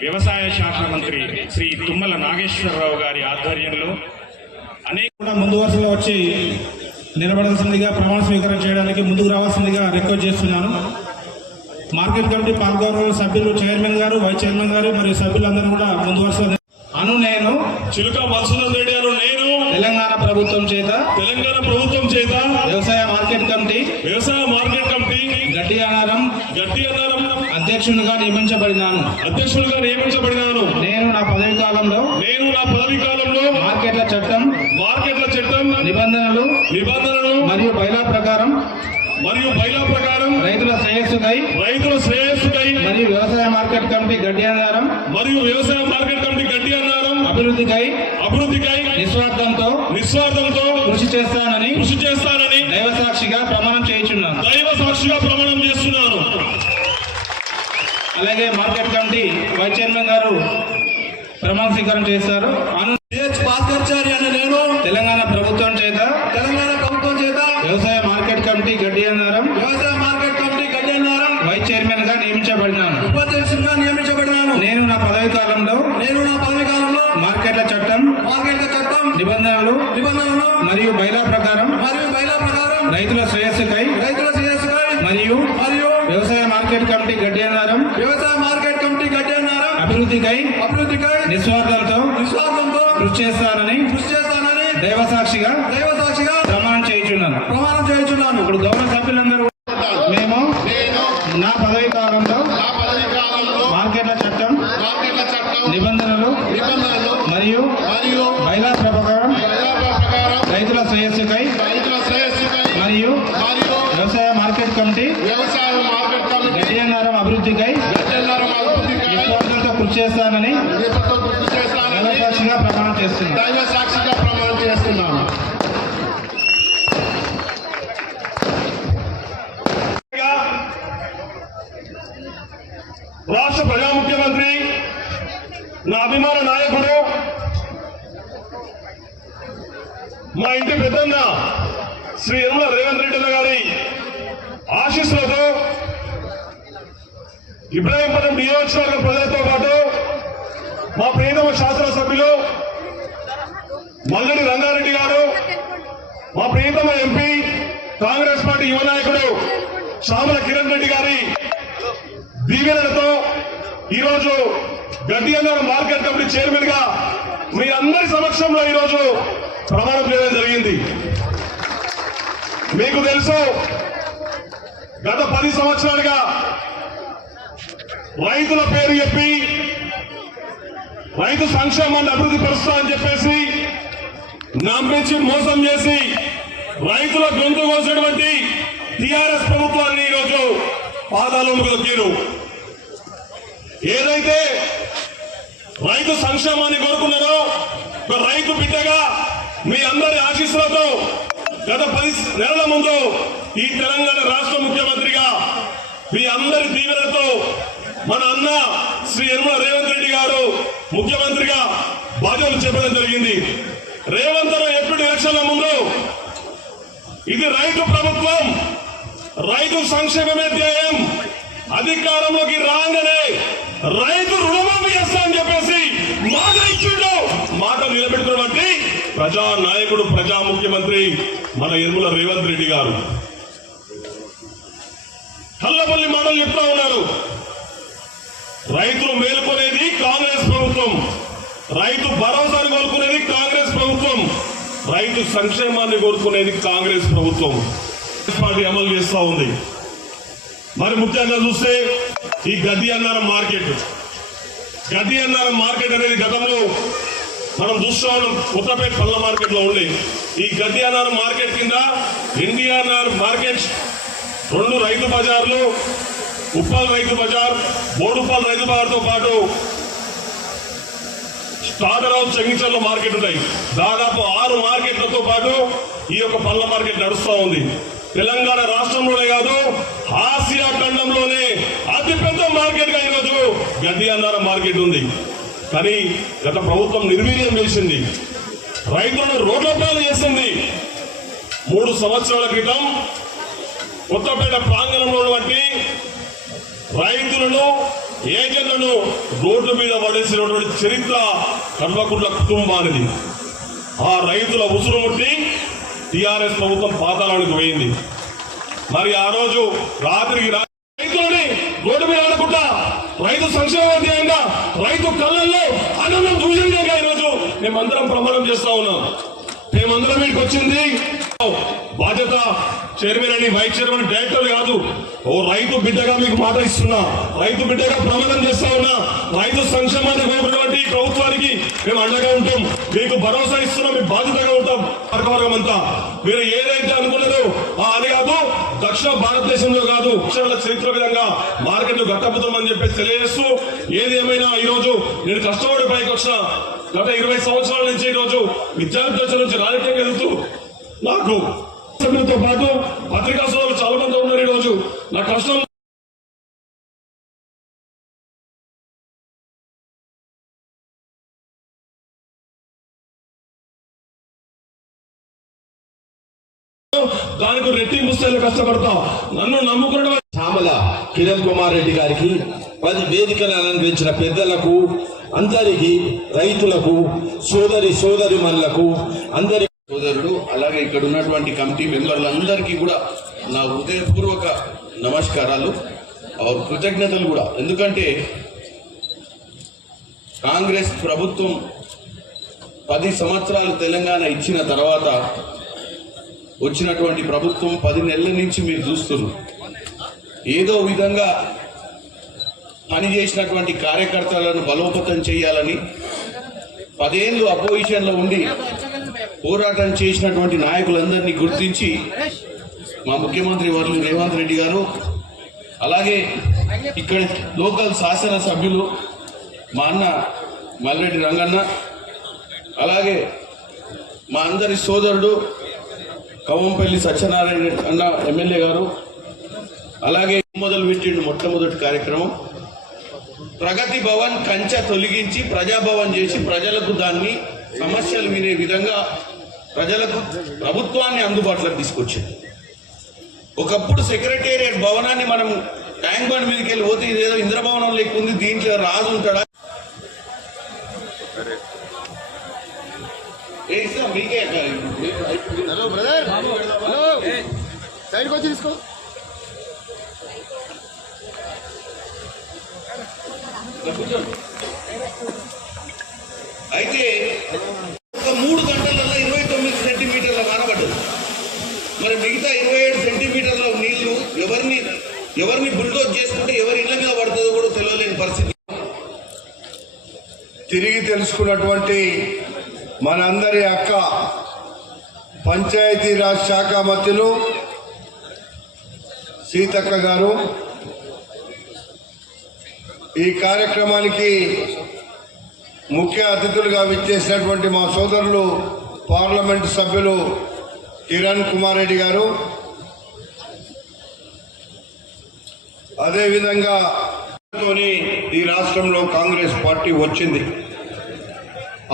వ్యవసాయ శాఖ మంత్రి శ్రీ తుమ్మల నాగేశ్వరరావు గారి ఆధ్వర్యంలో అనేక కూడా ముందు వరుసలో వచ్చి నిలబడాల్సిందిగా ప్రమాణ స్వీకారం చేయడానికి ముందుకు రావాల్సిందిగా రిక్వెస్ట్ చేస్తున్నాను. మార్కెట్ కమిటీ పాల్గొన్న సభ్యులు చైర్మన్ గారు వైస్ చైర్మన్ గారు మరియు సభ్యులందరూ కూడా ముందు వరుసలో అను నేను చిలుక గారు నేను తెలంగాణ ప్రభుత్వం చేత తెలంగాణ ప్రభుత్వం చేత వ్యవసాయ మార్కెట్ కమిటీ వ్యవసాయ మార్కెట్ కమిటీ గడ్డి అనారం గట్టి అన్నారం అధ్యక్షునిగా నియమించబడినాను. అధ్యక్షులుగా నియమించబడినాను. నేను నా పదవి కాలంలో నేను నా పదవి కాలంలో మార్కెట్ల చట్టం మార్కెట్ల చట్టం నిబంధనలు నిబంధనలు మరియు బైలా ప్రకారం మరియు బైలా ప్రకారం రైతుల శ్రేయస్సుకై రైతుల శ్రేయస్సుకై మరియు వ్యవసాయ మార్కెట్ కమిటీ గడ్డి అనారం మరియు వ్యవసాయ మార్కెట్ కమిటీ గట్టి అన్నారం అభివృద్ధికై అభివృద్ధికై నిస్వార్థంతో నిస్వార్థంతో కృషి చేస్తానని కృషి చేస్తానని దైవ సాక్షిగా ప్రమాణం చేయించున్నాను. దైవ సాక్షిగా ప్రమాణం అలాగే మార్కెట్ కమిటీ వైస్ చైర్మన్ గారు ప్రమాణ స్వీకారం చేస్తారు భాస్కర్చారి అనే నేను. తెలంగాణ ప్రభుత్వం చేత తెలంగాణ ప్రభుత్వం చేత. వ్యవసాయ మార్కెట్ కమిటీ గడ్డి అన్నారం. వ్యవసాయ మార్కెట్ కమిటీ గడ్డన్నారం వైస్ చైర్మన్గా నియమించబడినాను. ఉపాధ్యక్షుడిగా నియమించబడినాను. నేను నా పదవి కాలంలో నేను నా పదవి కాలంలో మార్కెట్ల చట్టం మార్కెట్ల చట్టం నిబంధనలు నిబంధనలు మరియు బైలా ప్రకారం మరియు బయలా ప్రకారం రైతుల శ్రేయస్సుకై రైతుల శ్రేయస్సుపై మరియు మరియు వ్యవసాయ మార్కెట్ కమిటీ గడ్డి అన్నారం వ్యవసాయ మార్కెట్ కమిటీ గడ్డన్నారం? అభివృద్ధికై అభివృద్ధికై నిస్వార్థంతో నిస్వార్థంతో కృషి చేస్తానని కృషి చేస్తానని దైవ సాక్షిగా దైవ సాక్షిగా ప్రమాణం చేయించున్నాను. ప్రమాణం చేయించున్నాను. ఇప్పుడు గౌరవ సభ్యులందరూ మేము నా పదవి కాలంలో నా పదవి కాలంలో మార్కెట్ల చట్టం మార్కెట్ల చట్టం నిబంధనలు నిబంధనలు మరియు మరియు దైవ సాక్షిగా ప్రమాణం చేస్తున్నాను రాష్ట్ర ప్రజా ముఖ్యమంత్రి నా అభిమాన నాయకుడు మా ఇంటి పెద్దన్న శ్రీ యనమల రేవంత్ రెడ్డి గారి ఆశీస్సులతో ఇబ్రాహీంపట్నం నియోజకవర్గ ప్రజలతో పాటు మా ప్రియతమ శాసనసభ్యులు మల్లడి రంగారెడ్డి గారు మా ప్రియతమ ఎంపీ కాంగ్రెస్ పార్టీ యువ నాయకుడు సామల కిరణ్ రెడ్డి గారి దీవెనలతో ఈరోజు గడ్డి అన్నారు మార్కెట్ కమిటీ చైర్మన్గా మీ అందరి సమక్షంలో ఈరోజు ప్రమాణం చేయడం జరిగింది. మీకు తెలుసు గత పది సంవత్సరాలుగా రైతుల పేరు చెప్పి రైతు సంక్షేమాన్ని అభివృద్ధి పరుస్తా అని చెప్పేసి నమ్మించి మోసం చేసి రైతుల గొంతు కోసినటువంటి టిఆర్ఎస్ ప్రభుత్వాన్ని ఈరోజు పాదాలను తీరు ఏదైతే రైతు సంక్షేమాన్ని కోరుకున్నారో ఒక రైతు బిడ్డగా మీ అందరి ఆశీస్సులతో గత పది నెలల ముందు ఈ తెలంగాణ రాష్ట్ర ముఖ్యమంత్రిగా మీ అందరి దీవెనలతో మన అన్న శ్రీ యనమల రేవంత్ రెడ్డి గారు ముఖ్యమంత్రిగా బాధ్యతలు చెప్పడం జరిగింది. రేవంత్ రావు ఎప్పుడు ఎలక్షన్ల ముందు ఇది రైతు ప్రభుత్వం రైతు సంక్షేమమే ధ్యేయం. అధికారంలోకి రాగానే రైతు రుణమాఫీ చేస్తా అని చెప్పేసి మాట ఇచ్చిండు. మాట నిలబెడుతున్నటువంటి ప్రజా నాయకుడు ప్రజా ముఖ్యమంత్రి మన యనుమల రేవంత్ రెడ్డి గారు. కల్లపల్లి మాటలు చెప్తా ఉన్నారు. రైతులు మేలుకునేది కాంగ్రెస్ ప్రభుత్వం. రైతు భరోసాను కోలుకునేది కాంగ్రెస్ ప్రభుత్వం రైతు సంక్షేమాన్ని కోరుకునేది కాంగ్రెస్ ప్రభుత్వం. పార్టీ అమలు చేస్తా ఉంది. మరి ముఖ్యంగా చూస్తే ఈ గది అన్నారం మార్కెట్. గడ్డి అన్నారం మార్కెట్ అనేది గతంలో మనం చూస్తా ఉన్నాం. కొత్తపేట పళ్ళ మార్కెట్లో ఉండే ఈ గది అన్నారం మార్కెట్ కింద ఎన్డీఆర్ఆర్ మార్కెట్ రెండు రైతు బజార్లు ఉప్పల్ రైతు బజార్ బోడుప్పల్ రైతు బజార్తో పాటు స్టార్టర్ హౌస్ చెంగిచర్ల మార్కెట్ ఉన్నాయి దాదాపు ఆరు మార్కెట్లతో పాటు ఈ యొక్క పళ్ళ మార్కెట్ నడుస్తూ ఉంది. తెలంగాణ రాష్ట్రంలోనే కాదు ఆసియా ఖండంలోనే అతిపెద్ద మార్కెట్గా ఈరోజు గడ్డి అన్నారం మార్కెట్ ఉంది. కానీ గత ప్రభుత్వం నిర్వీర్యం చేసింది. రైతులను రోడ్ల పాలు చేసింది. మూడు సంవత్సరాల క్రితం కొత్తపేట ప్రాంగణంలో ఉన్నటువంటి చేసినటువంటి చరిత్ర కల్వకుంట్ల కుటుంబానిది. ఆ రైతుల ఉసురుముట్టి టిఆర్ఎస్ ప్రభుత్వం పాతాళానికి పోయింది. మరి ఆ రోజు రాత్రికి రైతులని రోడ్డు మీద ఆడకుండా రైతు సంక్షేమాధ్యాయంగా రైతు కళ్ళల్లో ఆనందం చూసిందే ఈరోజు. మేమందరం ప్రమాణం చేస్తా ఉన్నాం. మేమందరం వీడికి వచ్చింది. బాధ్యత చైర్మన్ అని వైస్ చైర్మన్ డైరెక్టర్ కాదు. ఓ రైతు బిడ్డగా మీకు మాట ఇస్తున్నా. రైతు బిడ్డగా ప్రమాణం చేస్తా ఉన్నా. రైతు సంక్షేమాన్ని కోరుకున్నటువంటి ప్రభుత్వానికి మేము అండగా ఉంటాం. మీకు భరోసా ఇస్తున్నాం మీకు బాధ్యతగా ఉంటాం. వర్గవర్గం అంతా. మీరు ఏదైతే అనుకున్నారో ఆ అది కాదు దక్షిణ భారతదేశంలో కాదు అక్షరాల చరిత్ర విధంగా మార్కెట్ అని చెప్పేసి తెలియజేస్తూ ఏది ఏమైనా ఈ రోజు నేను కష్టపడి పైకి వచ్చిన గత ఇరవై సంవత్సరాల నుంచి ఈ రోజు విద్యార్థుల నుంచి రాజకీయంగా వెళ్తూ నాకు సభ్యులతో పాటు పత్రికా సోదరులు చాలా మంది ఉన్నారు ఈరోజు. నా కష్టం దానికి రెట్టింపు స్థాయిలో కష్టపడతాం. నన్ను నమ్ముకున్న చామల కిరణ్ కుమార్ రెడ్డి గారికి పది వేదికలు అలంకరించిన పెద్దలకు అందరికీ రైతులకు సోదరి సోదరిమణులకు అందరి సోదరుడు అలాగే ఇక్కడ ఉన్నటువంటి కమిటీ మెంబర్లందరికీ కూడా నా హృదయపూర్వక నమస్కారాలు. కృతజ్ఞతలు కూడా. ఎందుకంటే కాంగ్రెస్ ప్రభుత్వం పది సంవత్సరాలు తెలంగాణ ఇచ్చిన తర్వాత వచ్చినటువంటి ప్రభుత్వం పది నెలల నుంచి మీరు చూస్తున్నారు. ఏదో విధంగా పనిచేసినటువంటి కార్యకర్తలను బలోపేతం చేయాలని పదేళ్ళు అపోజిషన్లో ఉండి పోరాటం చేసినటువంటి నాయకులందరినీ గుర్తించి మా ముఖ్యమంత్రి వర్లు రేవంత్ రెడ్డి గారు అలాగే ఇక్కడ లోకల్ శాసన సభ్యులు మా అన్న మల్రెడ్డి రంగన్న అలాగే మా అందరి సోదరుడు కవంపల్లి సత్యనారాయణ అన్న ఎమ్మెల్యే గారు అలాగే మొదలు పెట్టిండు మొట్టమొదటి కార్యక్రమం. ప్రగతి భవన్ కంచె తొలగించి ప్రజాభవన్ చేసి ప్రజలకు దాన్ని సమస్యలు వినే విధంగా ప్రజలకు ప్రభుత్వాన్ని అందుబాటులోకి తీసుకొచ్చింది. ఒకప్పుడు సెక్రటేరియట్ భవనాన్ని మనం ట్యాంక్ బండ్ మీదకి వెళ్ళి పోతే ఇదేదో ఇంద్రభవనం లెక్క ఉంది దీంట్లో రాజు ఉంటాడా? మీకే హలో బ్రదర్. హలో. సైడ్కి వచ్చి తీసుకో. పంచాయతీరాజ్ శాఖ మంత్రులు సీతక్క గారు. ఈ కార్యక్రమానికి ముఖ్య అతిథులుగా విచ్చేసినటువంటి మా సోదరులు పార్లమెంట్ సభ్యులు కిరణ్ కుమార్ రెడ్డి గారు. అదేవిధంగా ఈ రాష్ట్రంలో కాంగ్రెస్ పార్టీ వచ్చింది.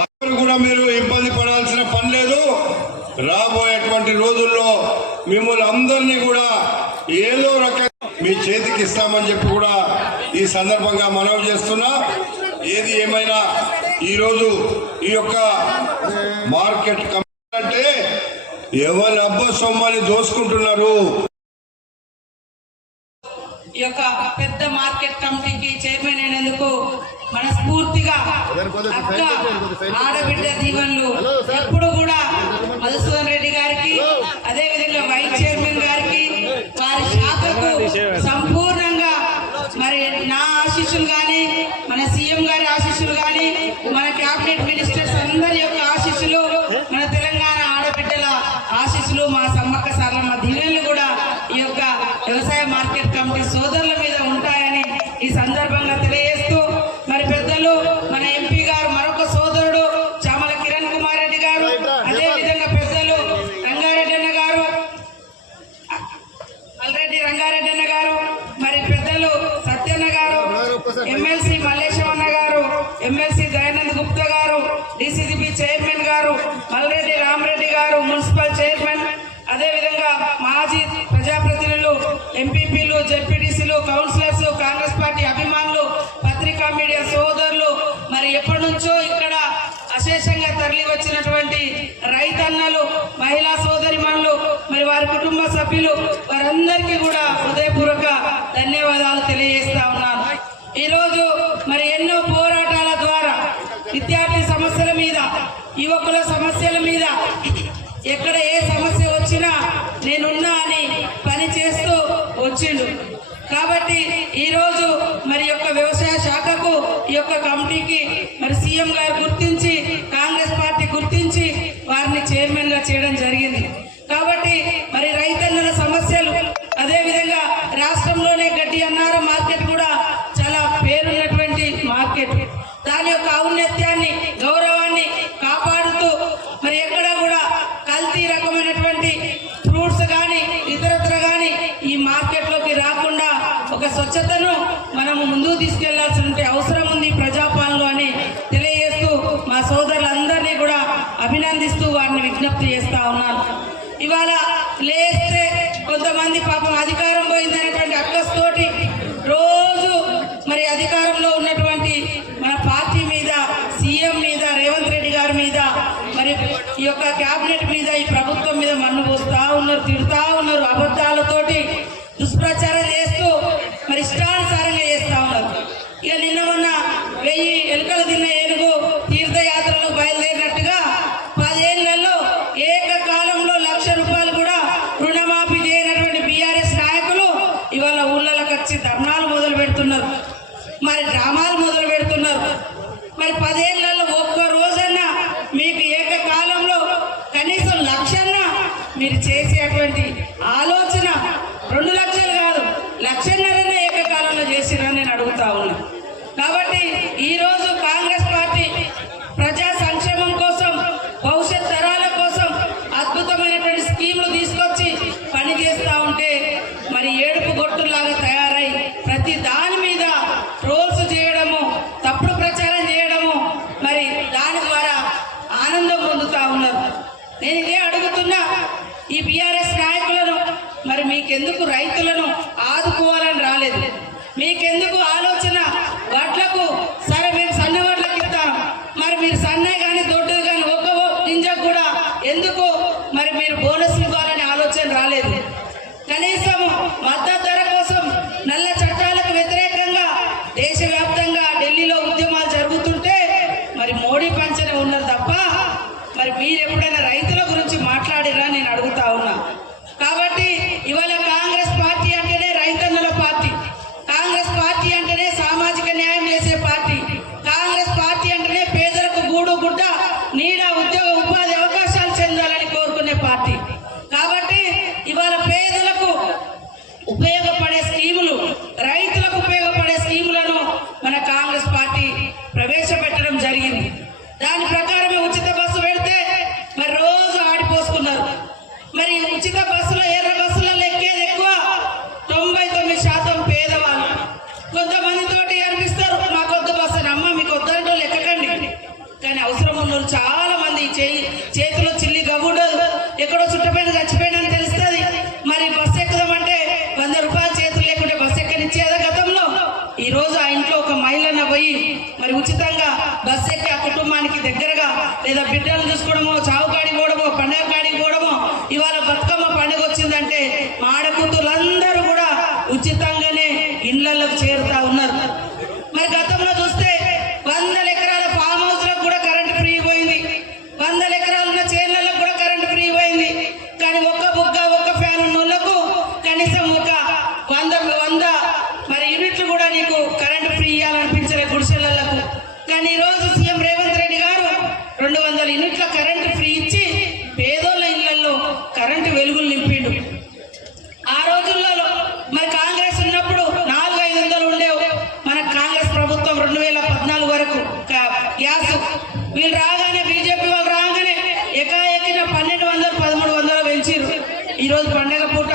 అందరూ కూడా మీరు ఇబ్బంది రాబోయేటువంటి రోజుల్లో మిమ్మల్ని అందరినీ కూడా ఏదో రకంగా మీ చేతికి ఇస్తామని చెప్పి కూడా ఈ సందర్భంగా మనవి చేస్తున్నా. ఏది ఏమైనా ఈరోజు ఈ యొక్క మార్కెట్ కమిటీ అంటే ఎవరి అబ్బ సొమ్మని దోసుకుంటున్నారు? ఈ యొక్క పెద్ద మార్కెట్ కమిటీకి చైర్మన్ అయినందుకు మనస్ఫూర్తిగా ఆడబిడ్డ దీవెనలు ఎప్పుడు కూడా మధుసూదన్ రెడ్డి గారికి అదే విధంగా వైస్ చైర్మన్ గారికి వారి శాఖకు సంపూర్ణంగా మరి నా ఆశీస్సులు కానీ ఎంపీపీలు జెడ్పీటీసీలు కౌన్సిలర్స్ కాంగ్రెస్ పార్టీ అభిమానులు పత్రికా మీడియా సోదరులు మరి ఎప్పటి నుంచో ఇక్కడ అశేషంగా తరలి వచ్చినటువంటి రైతన్నలు మహిళా సోదరిమణులు మరి వారి కుటుంబ సభ్యులు వారందరికీ కూడా హృదయపూర్వ ఈ కమిటీకి మరి సీఎం గారు గుర్తించి కాంగ్రెస్ పార్టీ గుర్తించి వారిని చైర్మన్గా చేయడం జరిగింది. కాబట్టి మరి రైతన్నల సమస్యలు అదే విధంగా రాష్ట్రంలోనే గడ్డి అన్నారు మార్కెట్ కూడా చాలా పేరున్నటువంటి మార్కెట్ దాని యొక్క ఔన్నత్యాన్ని గౌరవాన్ని కాపాడుతూ మరి ఎక్కడ కూడా కల్తీ రకమైనటువంటి ఫ్రూట్స్ కానీ ఇతరత్ర కానీ ఈ మార్కెట్లోకి రాకుండా ఒక స్వచ్ఛతను మనము ముందుకు తీసుకెళ్ళాల్సిన అవసరం ఉంది ప్రజాపాలనలో అని తెలియజేస్తూ మా సోదరులందరినీ కూడా అభినందిస్తూ వారిని విజ్ఞప్తి చేస్తా ఉన్నాను ఇవాళ లేస్తే కొంతమంది పాపం అధికారం పోయిందనేటువంటి అక్కస్తోటి రోజు మరి అధికారంలో ఉన్నటువంటి మన పార్టీ మీద సీఎం మీద రేవంత్ రెడ్డి గారి మీద మరి ఈ యొక్క కేబినెట్ మీద ఈ ప్రభుత్వం మీద మన్ను పోస్తా ఉన్నారు తిడుతా ఉన్నారు అబద్ధాలతోటి దుష్ప్రచారం చేస్తూ మరి ఇష్టానుసారంగా చేస్తా ఉన్నారు ఇక నిన్న మొన్న వెయ్యి ఎలుకలు తిన్న ఏనుగు తీర్థయాత్రలు బయలుదేరినట్టుగా పదేళ్ళలో ఏకకాలంలో లక్ష రూపాయలు కూడా రుణమాఫీ చేయనటువంటి బీఆర్ఎస్ నాయకులు ఇవాళ ఊళ్ళలోకి వచ్చి ధర్నాలు మొదలు పెడుతున్నారు. మరి డ్రామాలు మొదలు పెడుతున్నారు. మరి పదేళ్ళలో ఒక్క రోజన్నా మీకు ఏకకాలంలో కనీసం లక్షన్న మీరు చేసేటువంటి ఆలోచన రెండు లక్షలు కాదు లక్షన్నరన్న ఏకకాలంలో చేసిరని నేను అడుగుతా ఉన్నా. కాబట్టి ఈరోజు కాంగ్రెస్ పార్టీ ప్రజా సంక్షేమం కోసం భవిష్యత్ తరాల కోసం అద్భుతమైనటువంటి స్కీములు తీసుకొచ్చి పనిచేస్తూ ఉంటే మరి ఏడుపు గొట్టులాగా తయారు தாழ்மை ఈ రోజు ఆ ఇంట్లో ఒక మహిళన పోయి మరి ఉచితంగా బస్సు ఎక్కి ఆ కుటుంబానికి దగ్గరగా లేదా బిడ్డలను చూసుకోవడమో చావుకాడి పోవడమో పోవడమో ఇవాళ బతుకమ్మ పండుగ వచ్చిందంటే మా ఆడకూతులందరూ కూడా ఉచితంగానే ఇళ్ళలోకి చేరుతా ఉన్నారు మరి గతంలో చూస్తే వందల ఎకరాల ఫామ్ హౌస్లకు కూడా కరెంట్ ఫ్రీ పోయింది వందల ఎకరాలు ఉన్న చేనులకు కూడా కరెంట్ ఫ్రీ పోయింది కానీ ఒక్క బుగ్గ ఒక్క ఫ్యాన్ ఉన్న వాళ్ళకు కనీసం ఒక వంద వంద మరి యూనిట్లు కూడా నీకు కరెంట్ ఫ్రీ ఇవ్వాలనిపించలే గుడిసెలకు కానీ ఈరోజు సీఎం రేవంత్ రెడ్డి గారు రెండు వందల యూనిట్ల కరెంటు ఫ్రీ ఇచ్చి పేదోళ్ళ ఇళ్ళలో కరెంటు వెలుగులు నింపిండు. ఆ రోజులలో మరి కాంగ్రెస్ ఉన్నప్పుడు నాలుగు ఐదు వందలు ఉండేవు. మన కాంగ్రెస్ ప్రభుత్వం రెండు వేల పద్నాలుగు వరకు గ్యాస్. వీళ్ళు రాగానే బీజేపీ వాళ్ళు రాగానే ఎకాఎకిన పన్నెండు వందలు పదమూడు వందలు పెంచారు ఈరోజు పండగ పూట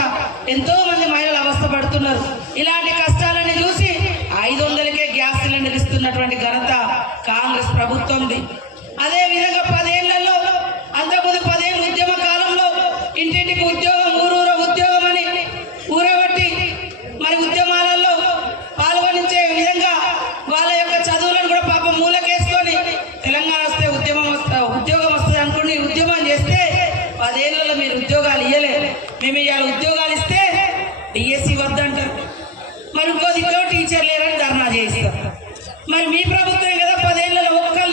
ఎంతో మంది మహిళలు అవస్థ పడుతున్నారు. ఇలాంటి కష్టాలని చూసి ఐదు వందలకే గ్యాస్ సిలిండర్ ఇస్తున్నటువంటి ఘనత కాంగ్రెస్ ప్రభుత్వంది. అదే విధంగా పదేళ్ళలో అంతకుముందు పదేళ్ళ ఉద్యమ కాలంలో ఇంటింటికి ఉద్యోగం ఊరూర ఉద్యోగం అని ఊరబట్టి మరి ఉద్యమాలలో పాల్గొనించే విధంగా వాళ్ళ యొక్క చదువులను కూడా పాపం మూలకేసుకొని తెలంగాణ వస్తే ఉద్యమం వస్తా ఉద్యోగం వస్తుంది అనుకుని ఉద్యమం చేస్తే పదేళ్ళలో మీరు ఉద్యోగాలు ఇవ్వలే మేము ఇవాళ ఉద్యోగాలు ఇస్తే డిఎస్సి వద్దంటారు. మరి ఇంకో టీచర్ లేరని ధర్నా చేస్తారు మరి మీ ప్రభుత్వం కదా పదేళ్ళలో ఒక్క